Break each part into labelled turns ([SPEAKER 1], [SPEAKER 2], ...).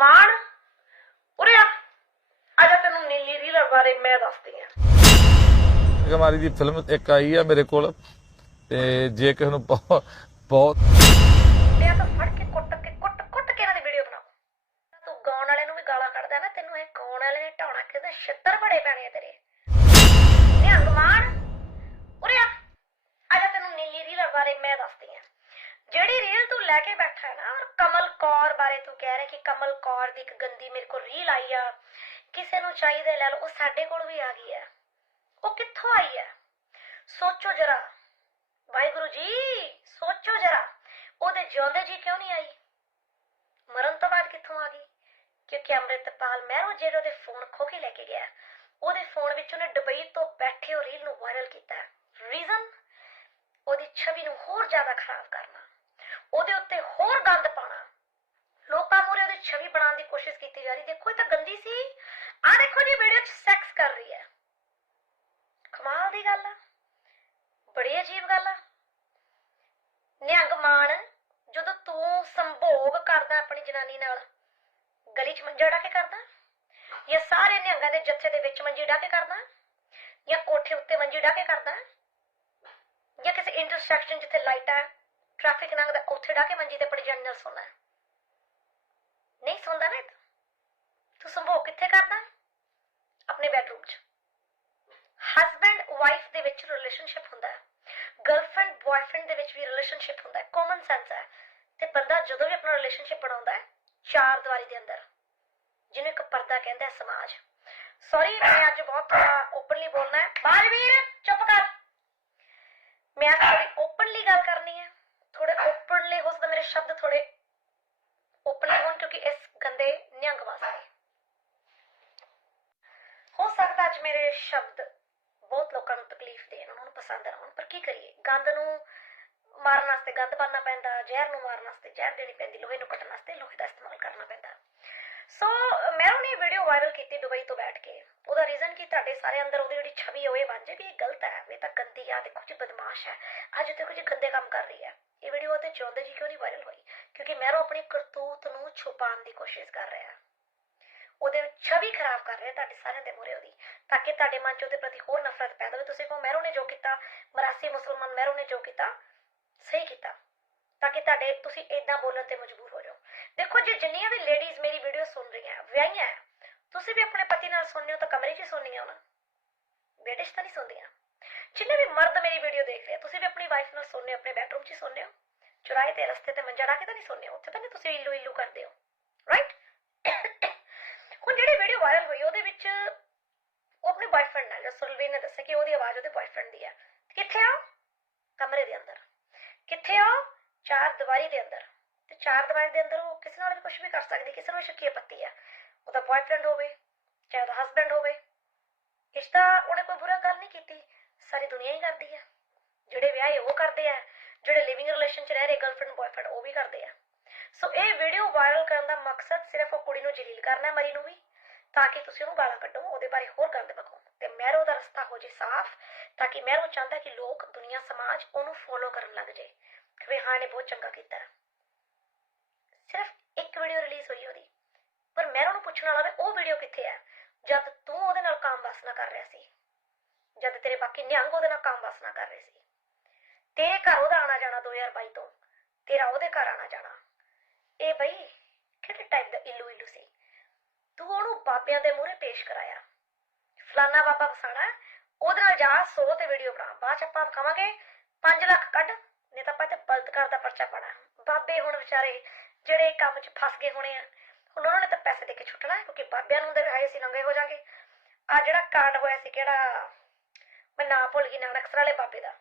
[SPEAKER 1] ਮਾਨ ਉਰੇ ਆ। ਅੱਜ ਤੈਨੂੰ ਨੀਲੀ ਰੀਲ ਬਾਰੇ ਮੈਂ ਦੱਸਦੀ ਆ।
[SPEAKER 2] ਕੁਮਾਰੀ ਦੀ ਫਿਲਮ ਇੱਕ ਆਈ ਆ ਮੇਰੇ ਕੋਲ ਤੇ ਜੇ ਕਿਸੇ ਨੂੰ ਬਹੁਤ ਬਹੁਤ
[SPEAKER 1] ਤੇ ਆ ਤਾਂ ਫੜ ਕੇ ਕੁੱਟ ਕੇ ਕੁੱਟ ਕੁੱਟ ਕੇ ਇਹਨਾਂ ਦੀ ਵੀਡੀਓ ਬਣਾਓ ਤੂੰ ਗਾਉਣ ਵਾਲੇ ਨੂੰ ਵੀ ਗਾਲਾਂ ਕੱਢਦਾ ਨਾ ਤੈਨੂੰ ਇਹ ਗਾਉਣ ਵਾਲੇ ਨੇ ਢਾਉਣਾ ਕਿਤੇ ਛਿੱਤਰ ਬੜੇ ਪੈਣੇ ਆ ਤੇਰੇ। ਨਿਹੰਗ ਮਾਨ ਉਰੇ ਆ। ਅੱਜ ਤੈਨੂੰ ਨੀਲੀ ਰੀਲ ਬਾਰੇ ਮੈਂ ਦੱਸਦੀ ਆ। ਜਿਹੜੀ ਰੀਲ ਤੂੰ ਲੈ ਕੇ ਬੈਠਾ ਹੈ ਨਾ, ਔਰ ਕਮਲ ਕੌਰ ਬਾਰੇ ਤੂੰ ਕਹਿ ਰਿਹਾ ਕਿ ਕਮਲ ਕੌਰ ਦੀ ਇੱਕ ਗੰਦੀ ਮੇਰੇ ਕੋਲ ਰੀਲ ਆਈ ਆ, ਕਿਸੇ ਨੂੰ ਚਾਹੀਦੇ ਲੈ ਲਓ, ਉਹ ਸਾਡੇ ਕੋਲ ਵੀ ਆ ਗਈ ਆ ਉਹ ਕਿੱਥੋਂ ਆਈ ਹੈ? ਸੋਚੋ ਜਰਾ। ਵਾਹਿਗੁਰੂ ਜੀ, ਸੋਚੋ ਜਰਾ। ਉਹਦੇ ਜਿਉਂਦੇ ਜੀ ਕਿਉਂ ਨਹੀਂ ਆਈ? ਮਰਨ ਤੋਂ ਬਾਅਦ ਕਿੱਥੋਂ ਆ ਗਈ? ਕਿਉਂਕਿ ਅੰਮ੍ਰਿਤਪਾਲ ਮਹਿਰੋ ਜਿਹੜੇ ਉਹਦੇ ਫੋਨ ਖੋ ਕੇ ਲੈ ਕੇ ਗਿਆ, ਉਹਦੇ ਫੋਨ ਵਿੱਚ ਉਹਨੇ ਡੁਬਈ ਤੋਂ ਬੈਠੇ ਉਹ ਰੀਲ ਨੂੰ ਵਾਇਰਲ ਕੀਤਾ। ਰੀਜ਼ਨ ਉਹਦੀ ਛਵੀ ਨੂੰ ਹੋਰ ਜ਼ਿਆਦਾ ਖਰਾਬ ਕਰਨਾ ਉਹਦੇ ਉੱਤੇ ਹੋਰ ਗੰਦ ਪਾਣਾ ਲੋਕਾਂ ਮੂਹਰੇ ਉਹਦੀ ਛਵੀ ਬਣਾਉਣ ਦੀ ਕੋਸ਼ਿਸ਼ ਕੀਤੀ ਜਾ ਰਹੀ ਦੇਖੋ ਇਹ ਤਾਂ ਗੰਦੀ ਸੀ ਆ ਦੇਖੋ ਜੀ ਵੀਡੀਓ 'ਚ ਸੈਕਸ ਕਰ ਰਹੀ ਹੈ ਕਮਾਲ ਦੀ ਗੱਲ ਆ ਬੜੀ ਅਜੀਬ ਗੱਲ ਆ। ਨਿਹੰਗ ਮਾਨ, ਜਦੋਂ ਤੂੰ ਸੰਭੋਗ ਕਰਦਾ ਆਪਣੀ ਜਨਾਨੀ ਨਾਲ, ਗਲੀ 'ਚ ਮੰਜਾ ਢਾ ਕੇ ਕਰਦਾ? ਜਾਂ ਸਾਰੇ ਨਿਹੰਗਾਂ ਦੇ ਜੱਥੇ ਦੇ ਵਿੱਚ ਮੰਜੀ ਢਾ ਕੇ ਕਰਦਾ? ਜਾਂ ਕੋਠੇ ਉੱਤੇ ਮੰਜੀ ਢਾ ਕੇ ਕਰਦਾ? ਜਾਂ ਕਿਸੇ ਇੰਟਰਸੈਕਸ਼ਨ ਜਿੱਥੇ ਲਾਈਟਾਂ ਟ੍ਰੈਫਿਕ ਲੰਘਦਾ, ਉੱਥੇ ਢਾ ਕੇ ਮੰਜੀ ਤੇ ਪੜੀ ਜਾਣ ਨਾਲ ਸੌਣਾ ਨਹੀਂ ਸੌਂਦਾ ਨਾ ਤੂੰ। ਸੰਭੋਗ ਕਿੱਥੇ ਕਰਦਾ? ਆਪਣੇ ਬੈਡਰੂਮ 'ਚ। ਹਸਬੰਡ ਵਾਈਫ ਦੇ ਵਿੱਚ ਰਿਲੇਸ਼ਨਸ਼ਿਪ ਹੁੰਦਾ। ਹੈ ਗਰਲਫ੍ਰੈਂਡ ਬॉयਫ੍ਰੈਂਡ ਦੇ ਵਿੱਚ ਵੀ ਰਿਲੇਸ਼ਨਸ਼ਿਪ ਹੁੰਦਾ ਹੈ ਕਾਮਨ ਸੈਂਸ ਹੈ। ਤੇ ਬੰਦਾ ਜਦੋਂ ਵੀ ਆਪਣਾ ਰਿਲੇਸ਼ਨਸ਼ਿਪ ਬਣਾਉਂਦਾ ਹੈ, ਚਾਰ ਦੀਵਾਰੀ ਦੇ ਅੰਦਰ, ਜਿਹਨੂੰ ਇੱਕ ਪਰਦਾ ਕਹਿੰਦਾ ਹੈ ਸਮਾਜ। ਸੌਰੀ ਮੈਂ ਅੱਜ ਬਹੁਤ ਓਪਨਲੀ ਬੋਲਣਾ ਹੈ। ਬਾਲਵੀਰ, ਚੁੱਪ ਕਰ। ਮੈਂ ਅੱਜ ਥੋੜੀ ਓਪਨਲੀ ਗੱਲ ਕਰਨੀ ਹੈ। ਥੋੜੇ ਓਪਨਲੀ ਹੋ ਸਕਦਾ ਮੇਰੇ ਸ਼ਬਦ ਥੋੜੇ ਓਪਨਲੀ ਹੋਣ, ਕਿਉਂਕਿ ਇਸ ਗੰਦੇ ਨਿਹੰਗ ਵਾਸਤੇ। ਹੋ ਸਕਦਾ ਅੱਜ ਮੇਰੇ ਸ਼ਬਦ ਬਹੁਤ ਲੋਕਾਂ ਨੂੰ ਤਕਲੀਫ ਦੇਣ ਉਹਨਾਂ ਨੂੰ ਪਸੰਦ ਨਾ ਆਉਣ ਪਰ ਕੀ ਕਰੀਏ? ਗੰਦ ਨੂੰ ਮਾਰਨ ਵਾਸਤੇ ਗੰਦ ਪਾਣਾ ਪੈਂਦਾ, ਜ਼ਹਿਰ ਨੂੰ ਮਾਰਨ ਵਾਸਤੇ ਜ਼ਹਿਰ ਦੇਣੀ ਪੈਂਦੀ, ਲੋਹੇ ਨੂੰ ਕੱਟਣ ਵਾਸਤੇ ਲੋਹੇ ਦਾ ਇਸਤੇਮਾਲ ਕਰਨਾ ਪੈਂਦਾ। ਸੋ ਮੈਂ ਉਹਨੇ ਵੀਡੀਓ ਵਾਇਰਲ ਕੀਤੀ ਦੁਬਈ ਤੋਂ ਬੈਠ ਕੇ। ਉਹਦਾ ਰੀਜ਼ਨ ਕੀ ਤੁਹਾਡੇ ਸਾਰੇ ਅੰਦਰ ਉਹਦੀ ਜਿਹੜੀ ਛਵੀ ਹੈ ਉਹ ਇਹ ਬਣ ਜੇ ਵੀ ਇਹ ਗਲਤ ਹੈ ਇਹ ਤਾਂ ਗੰਦੀ ਆ ਦੇਖੋ ਜੀ ਬਦਮਾਸ਼ ਹੈ ਅੱਜ ਤੇ ਕੁਝ ਗੰਦੇ ਕੰਮ ਕਰ ਰਹੀ ਹੈ ਇਹ ਵੀਡੀਓ ਉਹਦੇ ਚਾਹੁੰਦੇ ਜੀ ਕਿਉਂ ਨਹੀਂ ਵਾਇਰਲ ਹੋਈ? ਕਿਉਂਕਿ ਮੈਰੋ ਆਪਣੀ ਕਰਤੂਤ ਨੂੰ ਛੁਪਾਉਣ ਦੀ ਕੋਸ਼ਿਸ਼ ਕਰ ਰਿਹਾ। ਹੈ ਉਹਦੇ ਛਵੀ ਖਰਾਬ ਕਰ ਰਿਹਾ ਤੁਹਾਡੇ ਸਾਰਿਆਂ ਦੇ ਮੂਹਰੇ ਉਹਦੀ, ਤਾਂ ਕਿ ਤੁਹਾਡੇ ਮਨ 'ਚ ਉਹਦੇ ਪ੍ਰਤੀ ਹੋਰ ਨਫ਼ਰਤ ਪੈਦਾ ਹੋਵੇ। ਤੁਸੀਂ ਕਹੋ ਮਹਿਰੋ ਨੇ ਜੋ ਕੀਤਾ, ਮਰਾਸੀ ਮੁਸਲਮਾਨ ਮਹਿਰੋ ਨੇ ਜੋ ਕੀਤਾ, ਸਹੀ ਕੀਤਾ, ਤਾਂ ਕਿ ਤੁਹਾਡੇ, ਤੁਸੀਂ ਇਦਾਂ ਬੋਲਣ ਤੇ ਮਜਬੂਰ ਹੋ ਜਾਓ। ਦੇਖੋ, ਜੇ ਜਿੰਨੀਆਂ ਵੀ ਲੇਡੀਜ਼ ਮੇਰੀ ਵੀਡੀਓ ਸੁਣ ਰਹੀਆਂ, ਵਿਆਹੀਆਂ ਤੁਸੀਂ ਵੀ ਆਪਣੇ ਪਤੀ ਨਾਲ ਸੁਣਨੇ ਹੋ ਤਾਂ ਕਮਰੇ 'ਚ ਹੀ ਹੋ ਨਾ ਬੇਟੇ ਤਾਂ ਨਹੀਂ ਸੁਣਦੀਆਂ। ਜਿੰਨੇ ਵੀ ਮਰਦ ਮੇਰੀ ਵੀਡੀਓ ਦੇਖ ਰਹੇ ਤੁਸੀਂ ਵੀ ਆਪਣੀ ਵਾਈਫ ਨਾਲ ਸੁਣਨੇ ਆਪਣੇ ਬੈਡਰੂਮ 'ਚ ਹੀ ਸੁਣਨੇ ਹੋ। ਚੁਰਾਏ ਤੇ ਰਸਤੇ ਤੇ ਮੰਜਾ ਢਾ ਕੇ ਤਾਂ ਨਹੀਂ ਸੁਣਨੇ ਹੋ? ਉੱਥੇ ਤਾਂ ਨਹੀਂ ਤੁਸੀਂ ਇੱਲੂ ਇੱਲੂ ਕਰਦੇ ਹੋ? ਵੀਡੀਓ ਵਾਇਰਲ ਹੋਈ, ਉਹਦੇ ਵਿੱਚ ਉਹ ਆਪਣੇ ਬॉयਫ੍ਰੈਂਡ ਨਾਲ ਸੁਲਵੀ ਨੇ ਦੱਸਿਆ ਕਿ ਉਹਦੀ ਆਵਾਜ਼ ਉਹਦੇ ਬॉयਫ੍ਰੈਂਡ ਦੀ ਹੈ। ਕਿੱਥੇ ਆ ਕਮਰੇ ਦੇ ਅੰਦਰ। ਕਿੱਥੇ ਆ ਚਾਰ ਦੀਵਾਰੀ ਦੇ ਅੰਦਰ। ਤੇ ਚਾਰ ਦੀਵਾਰੀ ਦੇ ਅੰਦਰ ਉਹ ਕਿਸੇ ਨਾਲ ਵੀ ਕੁਝ ਵੀ ਕਰ ਸਕਦੀ, ਕਿਸੇ ਨਾਲ ਸ਼ੱਕੀ ਪੱਤੀ ਆ ਉਹਦਾ ਬॉयਫ੍ਰੈਂਡ ਹੋਵੇ, ਚਾਹੇ ਉਹਦਾ ਹਸਬੰਡ ਹੋਵੇ। ਇਸ ਦਾ ਉਹਨੇ ਕੋਈ ਬੁਰਾ ਗੱਲ ਨਹੀਂ ਕੀਤੀ। ਸਾਰੀ ਦੁਨੀਆ ਹੀ ਕਰਦੀ ਆ ਜਿਹੜੇ ਵਿਆਹ ਵਿਆਹੇ ਉਹ ਕਰਦੇ ਆ, ਜਿਹੜੇ ਲਿਵਿੰਗ ਰਿਲੇਸ਼ਨ 'ਚ ਰਹਿ ਰਹੇ ਗਰਲਫ੍ਰੈਂਡ ਬॉयਫ੍ਰੈਂਡ ਉਹ ਵੀ ਕਰਦੇ ਆ। ਸੋ ਇਹ ਵੀਡੀਓ ਵਾਇਰਲ ਕਰਨ ਦਾ ਮਕਸਦ ਸਿਰਫ ਉਹ ਕੁੜੀ ਨੂੰ ਜਲੀਲ ਕਰਨਾ ਮਰੀ ਨੂੰ ਵੀ। ਤਾਂ ਕਿ ਤੁਸੀਂ ਉਹਨੂੰ ਗਾਲਾਂ ਕੱਢੋ, ਉਹਦੇ ਬਾਰੇ ਹੋਰ ਗੰਦ ਬਕੋ ਤੇ ਮਹਿਰੋ ਦਾ ਰਸਤਾ ਹੋ ਜੇ ਸਾਫ਼, ਤਾਂ ਕਿ ਮਹਿਰੋ ਚਾਹੁੰਦਾ ਕਿ ਲੋਕ, ਦੁਨੀਆ, ਸਮਾਜ ਉਹਨੂੰ ਫੋਲੋ ਕਰਨ ਲੱਗ ਜੇ ਕਿ ਵੀ ਬਹੁਤ ਚੰਗਾ ਕੀਤਾ। ਸਿਰਫ ਇੱਕ ਵੀਡੀਓ ਰਿਲੀਜ਼ ਹੋਈ ਉਹਦੀ। ਪਰ ਮਹਿਰੋ ਨੂੰ ਪੁੱਛਣ ਵਾਲਾ ਵੀ ਉਹ ਵੀਡੀਓ ਕਿੱਥੇ ਹੈ? ਜਦ ਤੂੰ ਉਹਦੇ ਨਾਲ ਕੰਮ ਵਾਸਨਾ ਕਰ ਰਿਹਾ ਸੀ। ਜਦ ਤੇਰੇ ਬਾਕੀ ਨਿਹੰਗ ਉਹਦੇ ਨਾਲ ਕੰਮ ਵਾਸਨਾ ਕਰ ਰਹੇ ਸੀ। ਤੇਰੇ ਘਰ ਉਹਦਾ ਆਣਾ ਜਾਣਾ 2022 ਤੋਂ। ਤੇਰਾ ਉਹਦੇ ਘਰ ਆਣਾ ਜਾਣਾ ਇਹ ਬਈ ਕਿਹੜੇ ਟਾਈਪ ਦਾ ਇੱਲੂ ਇੱਲੂ ਸੀ ਤੂੰ ਉਹਨੂੰ ਬਾਬਿਆਂ ਦੇ ਮੂਹਰੇ ਪੇਸ਼ ਕਰਾਇਆ। ਫਲਾਨਾ ਬਾਬਾ ਫਸਾਣਾ ਉਹਦੇ ਨਾਲ ਜਾ ਸੋ ਤੇ ਵੀਡੀਓ ਬਣਾ। ਬਾਅਦ ਚ ਆਪਾਂ ਕਵਾਂਗੇ 5 ਲੱਖ ਕੱਢ, ਨਹੀਂ ਤਾਂ ਆਪਾਂ ਤੇ ਬਲਤਕਾਰ ਦਾ ਪਰਚਾ ਪਾਣਾ ਬਾਬੇ ਹੁਣ ਵਿਚਾਰੇ ਜਿਹੜੇ ਕੰਮ 'ਚ ਫਸ ਗਏ ਹੋਣੇ ਆ, ਹੁਣ ਉਹਨਾਂ ਨੇ ਤਾਂ ਪੈਸੇ ਦੇ ਕੇ ਛੁੱਟਣਾ ਕਿਉਂਕਿ ਬਾਬਿਆਂ ਨੂੰ ਦੇ ਹਾਏ ਸੀ ਨੰਗੇ ਹੋ ਜਾਗੇ। ਆ ਜਿਹੜਾ ਕਾਂਡ ਹੋਇਆ ਸੀ ਕਿਹੜਾ, ਮੈਂ ਨਾ ਭੁੱਲ ਗਈ, ਨਾਨਕਸਰ ਵਾਲੇ ਬਾਬੇ ਦਾ।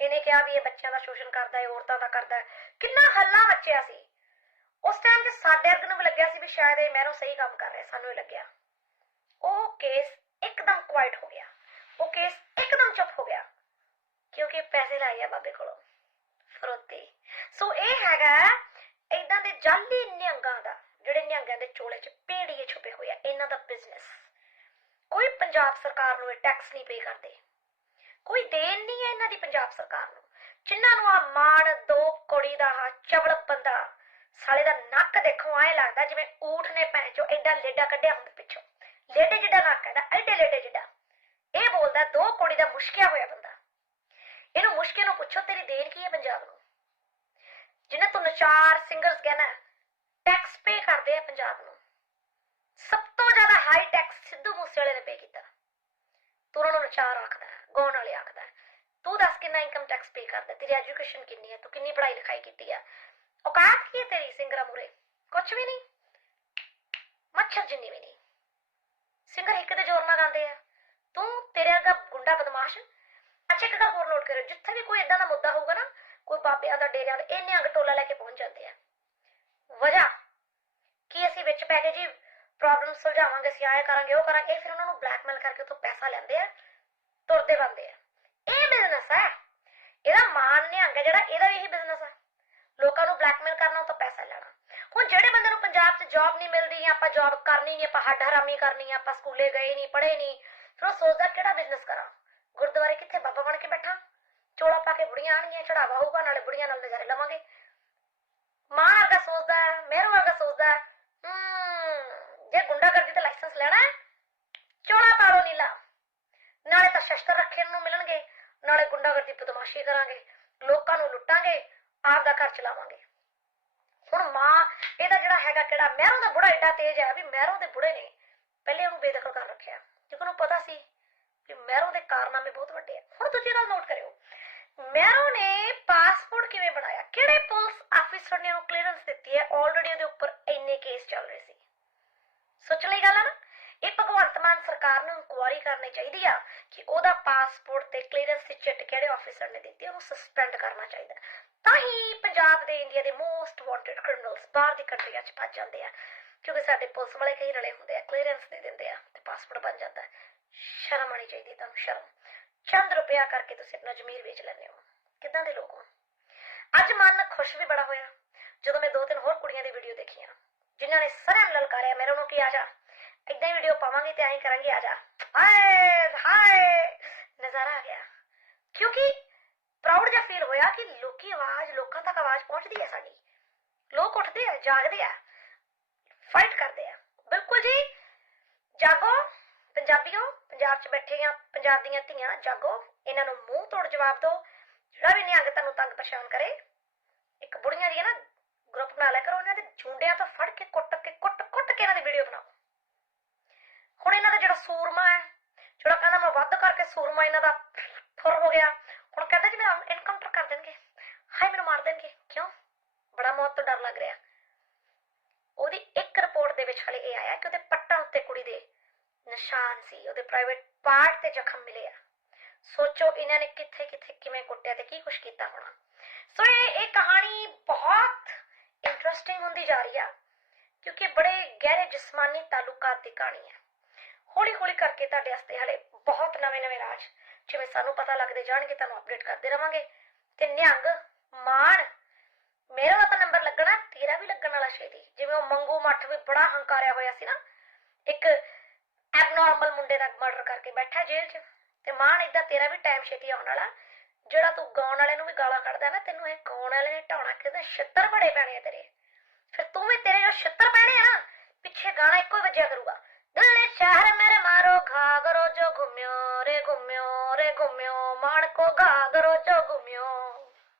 [SPEAKER 1] ਇਹਨੇ ਕਿਹਾ ਵੀ ਇਹ ਬੱਚਿਆਂ ਦਾ ਸ਼ੋਸ਼ਣ ਕਰਦਾ ਹੈ, ਔਰਤਾਂ ਦਾ ਕਰਦਾ ਹੈ। ਕਿੰਨਾ ਹੱਲਾ ਮੱਚਿਆ ਸੀ। ਉਸ ਟਾਈਮ ਤੇ ਸਾਡੇ ਵਰਗ ਨੂੰ ਵੀ ਲੱਗਿਆ ਸੀ ਵੀ ਸ਼ਾਇਦ ਇਹ ਮਹਿਰੋਂ ਸਹੀ ਕੰਮ ਕਰ ਰਿਹਾ, ਸਾਨੂੰ ਇਹ ਲੱਗਿਆ। ਉਹ ਕੇਸ ਇੱਕਦਮ ਕੁਆਇਟ ਹੋ ਗਿਆ। ਉਹ ਕੇਸ ਇੱਕਦਮ ਚੁੱਪ ਹੋ ਗਿਆ। ਕਿਉਂਕਿ ਪੈਸੇ ਲਾਏ ਆ ਬਾਬੇ ਕੋਲੋਂ। ਫਰੋਤੀ। ਸੋ ਇਹ ਹੈਗਾ ਇਦਾਂ ਦੇ ਜਾਲੀ ਨਿਹੰਗਾਂ ਦਾ, ਜਿਹੜੇ ਨਿਹੰਗਾਂ ਦੇ ਚੋਲੇ 'ਚ ਪੇੜੀਏ ਛੁਪੇ ਹੋਏ ਆ, ਇਹਨਾਂ ਦਾ ਬਿਜ਼ਨਸ ਕੋਈ ਪੰਜਾਬ ਸਰਕਾਰ ਨੂੰ ਇਹ ਟੈਕਸ ਨਹੀਂ ਪੇ ਕਰਦੇ। ਕੋਈ ਦੇਣ ਨਹੀਂ ਹੈ ਇਹਨਾਂ ਦੀ ਪੰਜਾਬ ਸਰਕਾਰ ਨੂੰ। ਜਿਨ੍ਹਾਂ ਨੂੰ ਆ ਮਾਣ, ਦੋ ਕੁੜੀ ਦਾ ਆਹ ਚਵਲ ਬੰਦਾ ਸਾਲੇ ਦਾ ਨੱਕ ਦੇਖੋ ਐ ਲੱਗਦਾ ਜਿਵੇਂ ਊਠ ਨੇ ਭੈਣ ਚੋ ਐਡਾ ਲੇਡਾ ਕੱਢਿਆ ਹੁੰਦਾ ਪਿੱਛੋਂ। ਲੇਡੇ ਜਿੱਡਾ ਨੱਕ ਹੈ ਐਡੇ ਲੇਡੇ ਜਿੱਡਾ। ਇਹ ਬੋਲਦਾ ਦੋ ਕੋੜੀ ਦਾ ਮੁਸ਼ਕਿਆ ਹੋਇਆ ਬੰਦਾ। ਇਹਨੂੰ ਮੁਸ਼ਕਿਲ ਨੂੰ ਪੁੱਛੋ ਤੇਰੀ ਦੇਣ ਕੀ ਹੈ ਪੰਜਾਬ ਨੂੰ? ਜਿਹਨੇ ਤੂੰ ਨਚਾਰ ਸਿੰਗਰਸ ਕਹਿਣਾ ਟੈਕਸ ਪੇ ਕਰਦੇ ਆ ਪੰਜਾਬ ਨੂੰ। ਸਭ ਤੋਂ ਜ਼ਿਆਦਾ ਹਾਈ ਟੈਕਸ ਸਿੱਧੂ ਮੂਸੇਵਾਲੇ ਨੇ ਪੇ ਕੀਤਾ। ਤੂੰ ਉਹਨਾਂ ਨੂੰ ਨਚਾਰ ਆਖਦਾ ਹੈ, ਗਾਉਣ ਵਾਲੇ ਆਖਦਾ ਤੂੰ ਦੱਸ ਕਿੰਨਾ ਇਨਕਮ ਟੈਕਸ ਪੇ ਕਰਦਾ ਤੇਰੀ ਐਜੂਕੇਸ਼ਨ ਕਿੰਨੀ ਹੈ? ਤੂੰ ਕਿੰਨੀ ਪੜ੍ਹਾਈ ਲਿਖਾਈ ਕੀਤੀ ਆ ਔਕਾਤ? ਕੀ ਹੈ ਤੇਰੀ ਸਿੰਗਰਾਂ ਮੂਰੇ ਕੁਝ ਵੀ ਨਹੀਂ ਮੱਛਰ ਜਿੰਨੀ ਵੀ ਨਹੀਂ ਸਿੰਗਰ ਇੱਕ ਦੇ ਜ਼ੋਰ ਨਾਲ ਗਾਉਂਦੇ ਆ ਤੂੰ ਤੇਰੇ ਅਗਾ ਗੁੰਡਾ ਬਦਮਾਸ਼ ਅੱਛਾ ਇੱਕ ਗੱਲ ਹੋਰ ਨੋਟ ਕਰਿਓ ਜਿੱਥੇ ਵੀ ਕੋਈ ਇਦਾਂ ਦਾ ਮੁੱਦਾ ਹੋਊਗਾ ਨਾ ਕੋਈ ਬਾਬਿਆਂ ਦਾ ਡੇਰਿਆਂ ਦਾ ਇੰਨੇ ਅੰਗ ਟੋਲਾ ਲੈ ਕੇ ਪਹੁੰਚ ਜਾਂਦੇ ਆ ਵਜ੍ਹਾ ਕੀ ਅਸੀਂ ਵਿੱਚ ਪੈ ਕੇ ਜੀ ਪ੍ਰੋਬਲਮ ਸੁਲਝਾਵਾਂਗੇ ਅਸੀਂ ਆਏ ਕਰਾਂਗੇ ਉਹ ਕਰਾਂਗੇ ਇਹ ਫਿਰ ਉਹਨਾਂ ਨੂੰ ਬਲੈਕਮੇਲ ਕਰਕੇ ਉੱਥੋਂ ਪੈਸਾ ਲੈਂਦੇ ਆ ਤੁਰਦੇ ਬੰਦੇ ਆ ਇਹ ਬਿਜ਼ਨਸ ਹੈ ਇਹਦਾ ਮਾਨ ਨਿਹੰਗ ਹੈ ਜਿਹੜਾ ਇਹਦਾ ਵੀ ਇਹੀ ਬਿਜ਼ਨਸ ਹੈ ਲੋਕਾਂ ਨੂੰ ਬਲੈਕਮੇਲ ਕਰਨਾ ਉਹ ਤੋਂ ਪੈਸਾ ਲੈਣਾ ਹੁਣ ਜਿਹੜੇ ਬੰਦੇ ਨੂੰ ਪੰਜਾਬ 'ਚ ਜੌਬ ਨਹੀਂ ਮਿਲਦੀ ਜਾਂ ਆਪਾਂ ਜੌਬ ਕਰਨੀ ਨਹੀਂ ਆਪਾਂ ਹੱਡ ਹਰਾਮੀ ਕਰਨੀ ਆਪਾਂ ਸਕੂਲੇ ਗਏ ਨਹੀਂ ਪੜ੍ਹੇ ਨਹੀਂ ਫਿਰ ਉਹ ਸੋਚਦਾ ਕਿਹੜਾ ਬਿਜ਼ਨਸ ਕਰਾਂ? ਗੁਰਦੁਆਰੇ ਕਿੱਥੇ ਬਾਬਾ ਬਣ ਕੇ ਬੈਠਾ? ਚੋਲਾ ਪਾ ਕੇ ਬੁੜੀਆਂ ਆਣਗੀਆਂ ਚੜਾਵਾ ਹੋਊਗਾ ਨਾਲੇ ਬੁੜੀਆਂ ਨਾਲ ਨਜ਼ਾਰੇ ਲਵਾਂਗੇ। ਮਾਂ ਵਰਗਾ ਸੋਚਦਾ ਹੈ ਮੇਰੂ ਵਰਗਾ ਸੋਚਦਾ ਹੈ ਹਮ, ਜੇ ਗੁੰਡਾਗਰਦੀ ਤੇ ਲਾਇਸੈਂਸ ਲੈਣਾ ਹੈ ਚੋਲਾ ਪਾ ਲਓ ਨੀਲਾ। ਨਾਲੇ ਤਾਂ ਸ਼ਸਤਰ ਰੱਖਣ ਨੂੰ ਮਿਲਣਗੇ ਨਾਲੇ ਗੁੰਡਾਗਰਦੀ ਬਦਮਾਸ਼ੀ ਕਰਾਂਗੇ ਲੋਕਾਂ ਨੂੰ ਲੁੱਟਾਂਗੇ ਆਪ ਦਾ ਘਰ ਚਲਾਵਾਂਗੇ। ਹੁਣ ਮਾਂ, ਇਹਦਾ ਜਿਹੜਾ ਹੈਗਾ ਕਿਹੜਾ? ਮਹਿਰੋਂ ਦਾ ਬੁੜਾ ਏਡਾ ਤੇਜ਼ ਹੈ ਵੀ ਮਹਿਰੋਂ ਦੇ ਬੁੜੇ ਨੇ ਪਹਿਲੇ ਉਹਨੂੰ ਬੇਦਖਲ ਕਰ ਰੱਖਿਆ। ਕਿਉਂਕਿ ਉਹਨੂੰ ਪਤਾ ਸੀ ਕਿ ਮਹਿਰੋਂ ਦੇ ਕਾਰਨਾਮੇ ਬਹੁਤ ਵੱਡੇ ਆ। ਹੁਣ ਤੁਸੀਂ ਗੱਲ ਨੋਟ ਕਰਿਓ। ਮਹਿਰੋਂ ਨੇ ਪਾਸਪੋਰਟ ਕਿਵੇਂ ਬਣਾਇਆ? ਕਿਹੜੇ ਪੁਲਿਸ ਆਫੀਸਰ ਨੇ ਉਹ ਕਲੀਅਰੈਂਸ ਦਿੱਤੀ ਹੈ? ਆਲਰੇਡੀ ਉਹਦੇ ਉੱਪਰ ਇੰਨੇ ਕੇਸ ਚੱਲ ਰਹੇ ਸੀ। ਸੋਚ ਲਈ ਗੱਲ ਹੈ ਨਾ? ਇਹ ਭਗਵੰਤ ਮਾਨ ਸਰਕਾਰ ਨੇ ਇਨਕੁਆਰੀ ਕਰਨੀ ਚਾਹੀਦੀ ਆ ਕਿ ਉਹਦਾ ਪਾਸਪੋਰਟ ਤੇ ਕਲੀਅਰੈਂਸ ਦੀ ਚਿੱਟ ਕਿਹੜੇ ਆਫੀਸਰ ਨੇ ਦਿੱਤੀ ਉਹਨੂੰ ਸਸਪੈਂਡ ਕਰਨਾ ਚਾਹੀਦਾ। ਤਾਂ ਹੀ ਪੰਜਾਬ ਦੇ ਇੰਡੀਆ ਦੇ ਮੋਸਟ ਵਾਂਟਡ ਕ੍ਰਿਮੀਨਲਸ ਬਾਹਰ ਦੀ ਕੰਟਰੀਆਂ 'ਚ ਭੱਜ ਜਾਂਦੇ ਆ, ਕਿਉਂਕਿ ਸਾਡੇ ਪੁਲਿਸ ਵਾਲੇ ਕਈ ਰਲੇ ਹੁੰਦੇ ਆ ਕਲੀਅਰੈਂਸ ਦੇ ਦਿੰਦੇ ਆ ਤੇ ਪਾਸਪੋਰਟ ਬਣ ਜਾਂਦਾ ਸ਼ਰਮ ਆਣੀ ਚਾਹੀਦੀ ਤੁਹਾਨੂੰ, ਸ਼ਰਮ। ਚੰਦ ਰੁਪਇਆ ਕਰਕੇ ਤੁਸੀਂ ਆਪਣਾ ਜ਼ਮੀਰ ਵੇਚ ਲੈਂਦੇ ਹੋ। ਕਿੱਦਾਂ ਦੇ ਲੋਕ ਹੋ ਅੱਜ ਮਨ ਖੁਸ਼ ਵੀ ਬੜਾ ਹੋਇਆ, ਜਦੋਂ ਮੈਂ ਦੋ ਤਿੰਨ ਹੋਰ ਕੁੜੀਆਂ ਦੀ ਵੀਡੀਓ ਦੇਖੀਆਂ, ਜਿਨ੍ਹਾਂ ਨੇ ਸਰਮ ਲਲਕਾਰਿਆ ਮੇਰੇ ਨੂੰ ਕੀ ਆ ਜਾ ਇਦਾਂ ਹੀ ਵੀਡੀਓ ਪਾਵਾਂਗੇ ਤੇ ਐਂ ਕਰਾਂਗੇ, ਆ ਜਾ। ਹਾਏ ਹਾਏ ਨਜ਼ਾਰਾ ਆ ਗਿਆ ਕਿਉਂਕਿ ਪ੍ਰਾਊਡ ਜਿਹਾ ਫੀਲ ਹੋਇਆ ਕਿ ਲੋਕੀ ਆਵਾਜ਼ ਲੋਕਾਂ ਤੱਕ ਆਵਾਜ਼ ਪਹੁੰਚਦੀ ਹੈ ਸਾਡੀ ਲੋਕ ਉੱਠਦੇ ਆ ਜਾਗਦੇ ਆ ਫਾਈਟ ਕਰਦੇ ਆ ਬਿਲਕੁਲ ਜੀ ਜਾਗੋ ਪੰਜਾਬੀਓ ਪੰਜਾਬ 'ਚ ਬੈਠੇ ਆ ਪੰਜਾਬ ਦੀਆਂ ਧੀਆਂ ਜਾਗੋ ਇਹਨਾਂ ਨੂੰ ਮੂੰਹ ਤੋੜ ਜਵਾਬ ਦਿਓ ਜਿਹੜਾ ਵੀ ਨਿਹੰਗ ਤੁਹਾਨੂੰ ਤੰਗ ਪਰੇਸ਼ਾਨ ਕਰੇ ਇੱਕ ਬੁੜੀਆਂ ਦੀ ਹੈ ਨਾ ਗਰੁੱਪ ਬਣਾ ਲਿਆ ਕਰੋ ਇਹਨਾਂ ਦੇ ਝੁੰਡਿਆਂ ਤੋਂ ਫੜ ਕੇ ਕੁੱਟ ਕੇ ਕੁੱਟ ਕੁੱਟ ਕੇ ਇਹਨਾਂ ਦੀ ਵੀਡੀਓ ਬਣਾਓ ਹੁਣ ਇਹਨਾਂ ਸੂਰਮਾ ਹੈ। ਜਿਹੜਾ ਕਹਿੰਦਾ ਮੈਂ ਵੱਧ ਕਰਕੇ ਸੂਰਮਾ ਇਹਨਾਂ ਦਾ ਫੁਰ ਹੋ ਗਿਆ। ਹੁਣ ਕਹਿੰਦਾ ਜੀ ਮੇਰਾ ਐਨਕਾਊਂਟਰ ਕਰ ਦੇਣਗੇ। ਹਾਏ, ਮੈਨੂੰ ਮਾਰ ਦੇਣਗੇ। ਕਿਉਂ? ਬੜਾ ਮੌਤ ਤੋਂ ਡਰ ਲੱਗ ਰਿਹਾ। ਉਹਦੀ ਇੱਕ ਰਿਪੋਰਟ ਦੇ ਵਿੱਚ ਹਲੇ ਇਹ ਆਇਆ ਕਿ ਉਹਦੇ ਪੱਟਾਂ ਉੱਤੇ ਕੁੜੀ ਦੇ ਨਿਸ਼ਾਨ ਸੀ। ਉਹਦੇ ਪ੍ਰਾਈਵੇਟ ਪਾਰਟ ਤੇ ਜ਼ਖਮ ਮਿਲੇ ਆ। ਸੋਚੋ ਇਹਨਾਂ ਨੇ ਕਿੱਥੇ ਕਿੱਥੇ ਕਿਵੇਂ ਕੁੱਟਿਆ ਤੇ ਕੀ ਕੁਛ ਕੀਤਾ ਹੋਣਾ। ਸੋ ਇਹ ਇਹ ਕਹਾਣੀ ਬਹੁਤ ਇੰਟਰਸਟਿੰਗ ਹੁੰਦੀ ਜਾ ਰਹੀ ਆ। ਕਿਉਂਕਿ ਬੜੇ ਗਹਿਰੇ ਜਿਸਮਾਨੀ ਤਾਲੁਕਾਤ ਦੀ ਕਹਾਣੀ ਹੈ ਹੌਲੀ ਹੌਲੀ ਕਰਕੇ ਤੁਹਾਡੇ ਵਾਸਤੇ ਹਲੇ ਬਹੁਤ ਨਵੇਂ ਨਵੇਂ ਰਾਜ ਜਿਵੇਂ ਸਾਨੂੰ ਪਤਾ ਲੱਗਦੇ ਜਾਣਗੇ, ਤੁਹਾਨੂੰ ਅਪਡੇਟ ਕਰਦੇ ਰਵਾਂਗੇ। ਤੇ ਨਿਹੰਗ, ਮਾਣ, ਮੇਰਾ ਤਾਂ ਨੰਬਰ ਲੱਗਣਾ, ਤੇਰਾ ਵੀ ਲੱਗਣ ਵਾਲਾ ਛੇਤੀ। ਜਿਵੇਂ ਉਹ ਮੰਗੂ ਮੱਠ ਵੀ ਬੜਾ ਹੰਕਾਰਿਆ ਹੋਇਆ ਸੀ ਨਾ, ਇੱਕ ਐਬਨੋਰਮਲ ਮੁੰਡੇ ਦਾ ਮਰਡਰ ਕਰਕੇ ਬੈਠਾ ਜੇਲ੍ਹ 'ਚ। ਤੇ ਮਾਣ ਇਦਾਂ ਤੇਰਾ ਵੀ ਟਾਈਮ ਛੇਤੀ ਆਉਣ ਵਾਲਾ। ਜਿਹੜਾ ਤੂੰ ਗਾਉਣ ਵਾਲੇ ਨੂੰ ਵੀ ਗਾਲਾਂ ਕੱਢਦਾ ਨਾ, ਤੈਨੂੰ ਇਹ ਗਾਉਣ ਵਾਲੇ ਨੇ ਢਾਉਣਾ ਕਿਤੇ ਛਿੱਤਰ ਬੜੇ ਪੈਣੇ ਆ ਤੇਰੇ। ਫਿਰ ਤੂੰ ਵੀ ਤੇਰੇ ਜੋ ਛਿੱਤਰ ਪੈਣੇ ਆ ਨਾ, ਪਿੱਛੇ ਗਾਣਾ ਇੱਕੋ ਹੀ ਵੱਜਿਆ ਕਰੂਗਾ। ਦੁੱਲੇ ਸ਼ਹਿਰ ਮੇਰੇ ਮਾਰੋ ਘਾਗਰੋ ਜੋ ਘੁਮਿਓ ਰੇ ਘੁਮਿਓ ਰੇ ਘੁਮਿਓ ਮਾਣ ਕੋ ਘਾਗਰੋ ਜੋ ਘੁਮਿਓ